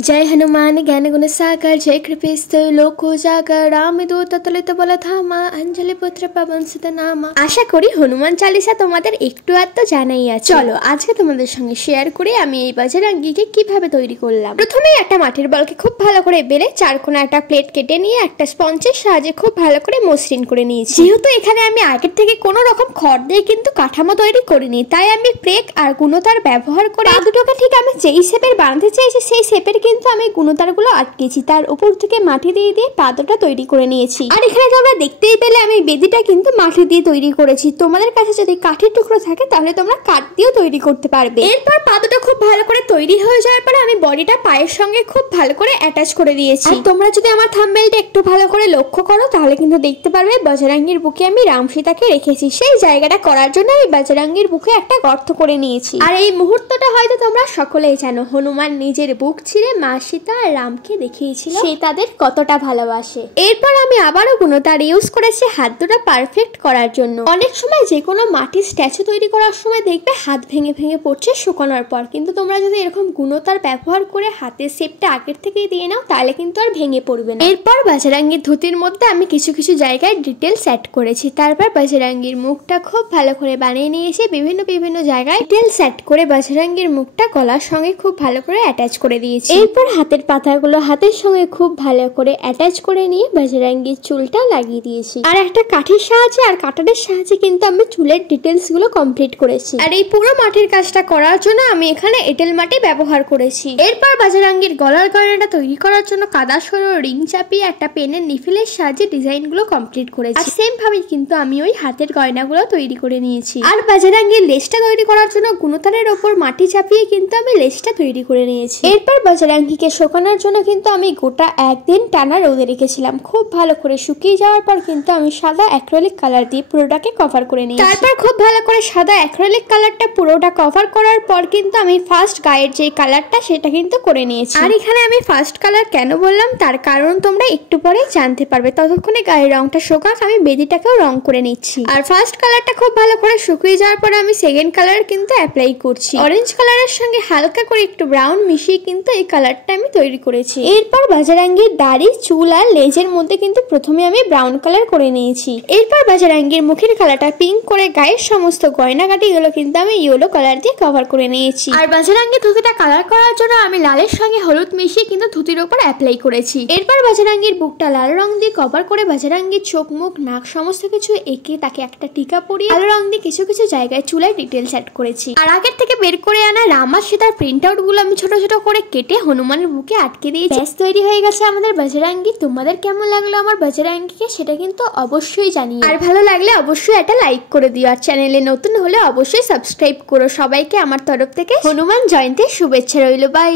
जय हनुमान ज्ञान गुण सागर जय कृपेस्त लोक जागर राम दूत तलित बल धामा अंजलि पुत्र पवन सुत नामा। आशा करी हनुमान चालीसा তোমাদের একটু আধটু জানাই আছে। চলো আজকে তোমাদের সঙ্গে শেয়ার করি আমি এই বজরঙ্গীকে কিভাবে তৈরি করলাম। প্রথমেই একটা মাটির বলকে খুব ভালো করে বেলে চারকোনা একটা প্লেট কেটে নিয়ে একটা স্পঞ্জের সাহায্যে খুব ভালো করে মসৃণ করে নিয়েছি। যেহেতু এখানে আমি আগের থেকে কোনো রকম খড় দিয়ে কিন্তু কাঠামো তৈরি করিনি, তাই আমি প্রেক আর গুণতার ব্যবহার করে পা দুটোকে ঠিক আমি যেই শেপের বানাতে চেয়েছি সেই শেপের কিন্তু আমি গুণতারগুলো আটকেছি, তার উপর থেকে মাটি দিয়ে দিয়ে পাদটা তৈরি করে নিয়েছি। আর এখানে তোমরা দেখতেই পেলে আমি বেদিটা কিন্তু মাটি দিয়ে তৈরি করেছি। তোমাদের কাছে যদি কাঠের টুকরো থাকে তাহলে তোমরা কাঠ দিয়েও তৈরি করতে পারবে। এরপর পাদটা খুব ভালো করে তৈরি হয়ে যাওয়ার পরে আমি বডিটা পায়ের সঙ্গে খুব ভালো করে অ্যাটাচ করে দিয়েছি। আর তোমরা যদি আমার থাম্বনেলটা একটু ভালো করে লক্ষ্য করো তাহলে কিন্তু দেখতে পারবে বজরঙ্গীর বুকে আমি রাম সীতাকে রেখেছি। সেই জায়গাটা করার জন্য আমি বজরঙ্গীর বুকে একটা গর্ত করে নিয়েছি। আর এই মুহূর্তটা হয়তো তোমরা সকলেই জানো, হনুমান নিজের বুক ছিঁড়ে মা সীতা আর রামকে দেখিয়েছিল সে তাদের কতটা ভালোবাসে। এরপর আমি আবারও গুণতার ইউজ করেছি হাত দুটো পারফেক্ট করার জন্য। অনেক সময় যে কোনো মাটির স্ট্যাচু তৈরি করার সময় দেখবে হাত ভেঙে ভেঙে পড়ছে শুকানোর পর, কিন্তু তোমরা যদি এরকম গুণতার ব্যবহার করে হাতের শেপটা আগের থেকেই দিয়ে নাও তাহলে কিন্তু আর ভেঙে পড়বে না। এরপর বজরঙ্গীর ধুতির মধ্যে আমি কিছু কিছু জায়গায় ডিটেলস অ্যাড করেছি। তারপর বজরঙ্গীর মুখটা খুব ভালো করে বানিয়ে নিয়েছি, বিভিন্ন বিভিন্ন জায়গায় ডিটেলস অ্যাড করে বজরঙ্গীর মুখটা গলার সঙ্গে খুব ভালো করে অ্যাটাচ করে দিয়েছি। এরপর হাতের পাতাগুলো হাতের সঙ্গে খুব ভালো করে অ্যাটাচ করে নিয়ে বজরঙ্গীর চুলটা লাগিয়ে দিয়েছি। আর একটা কাঠির সাহায্যে আর কাটারের সাহায্যে কিন্তু আমি চুলের ডিটেলস গুলো কমপ্লিট করেছি। আর এই পুরো মাটির কাজটা করার জন্য আমি এখানে এঁটেল মাটি ব্যবহার করেছি। এরপর বজরঙ্গীর গলার গয়নাটা তৈরি করার জন্য কাদা সরো রিং চাপিয়ে একটা পেনের নিফিলের সাহায্যে ডিজাইন গুলো কমপ্লিট করেছি। আর সেম ভাবে কিন্তু আমি ওই হাতের গয়নাগুলো তৈরি করে নিয়েছি। আর বজরঙ্গীর লেসটা তৈরি করার জন্য গুণতারের ওপর মাটি চাপিয়ে কিন্তু আমি লেসটা তৈরি করে নিয়েছি। এরপর বজরঙ্গীকে শোকানোর জন্য কিন্তু আমি গোটা একদিন টানা রোদে রেখেছিলাম। খুব ভালো করে শুকিয়ে যাওয়ার পর কিন্তু আমি সাদা অ্যাক্রিলিক কালার দিয়ে পুরোটাকে কভার করে নিয়েছি। তারপর খুব ভালো করে সাদা অ্যাক্রিলিক কালারটা পুরোটা কভার করার পর কিন্তু আমি ফার্স্ট গায়ের যে কালারটা সেটা কিন্তু করে নিয়েছি। আর এখানে আমি ফার্স্ট কালার কেন বললাম তার কারণ তোমরা একটু পরেই জানতে পারবে। ততক্ষণে গায়ের রংটা শোকাক, আমি বেদিটাকেও রং করে নিচ্ছি। আর ফার্স্ট কালারটা খুব ভালো করে শুকিয়ে যাওয়ার পর আমি সেকেন্ড কালার কিন্তু অ্যাপ্লাই করছি। অরেঞ্জ কালারের সঙ্গে হালকা করে একটু ব্রাউন মিশিয়ে কিন্তু এই কালারটা আমি তৈরি করেছি। এরপর বজরঙ্গীর দাড়ি চুল আর লেজের মধ্যে কিন্তু প্রথমে আমি ব্রাউন কালার করে নিয়েছি। এরপর বজরঙ্গীর মুখের কালারটা পিঙ্ক করে গায়ের সমস্ত গয়নাগাটি গুলো কিন্তু আমি ইয়েলো কালার দিয়ে কভার করে নিয়েছি। আর বজরঙ্গীর ধুতিটা কালার করার জন্য আমি লালের সঙ্গে হলুদ মিশিয়ে কিন্তু ধুতির উপর অ্যাপ্লাই করেছি। এরপর বজরঙ্গীর বুকটা লাল রং দিয়ে কভার করে বজরঙ্গীর চোখ মুখ নাক সমস্ত কিছু এঁকে তাকে একটা টিকা পরিয়ে কালো রং দিয়ে কিছু কিছু জায়গায় চুলায় ডিটেলস অ্যাড করেছি। আর আগের থেকে বের করে আনা রাম আর সীতার প্রিন্ট আউট গুলো আমি ছোট ছোট করে কেটে হনুমানের বুকে আটকে দিয়েছি। ব্যাস তৈরি হয়ে গেছে আমাদের বজরঙ্গী। তোমাদের কেমন লাগলো আমার বজরঙ্গীকে সেটা কিন্তু অবশ্যই জানিও। আর ভালো লাগলে অবশ্যই একটা লাইক করে দিও। আর চ্যানেলে নতুন হলে অবশ্যই সাবস্ক্রাইব করো। সবাইকে আমার তরফ থেকে হনুমান জয়ন্তীর শুভেচ্ছা রইল। বাই।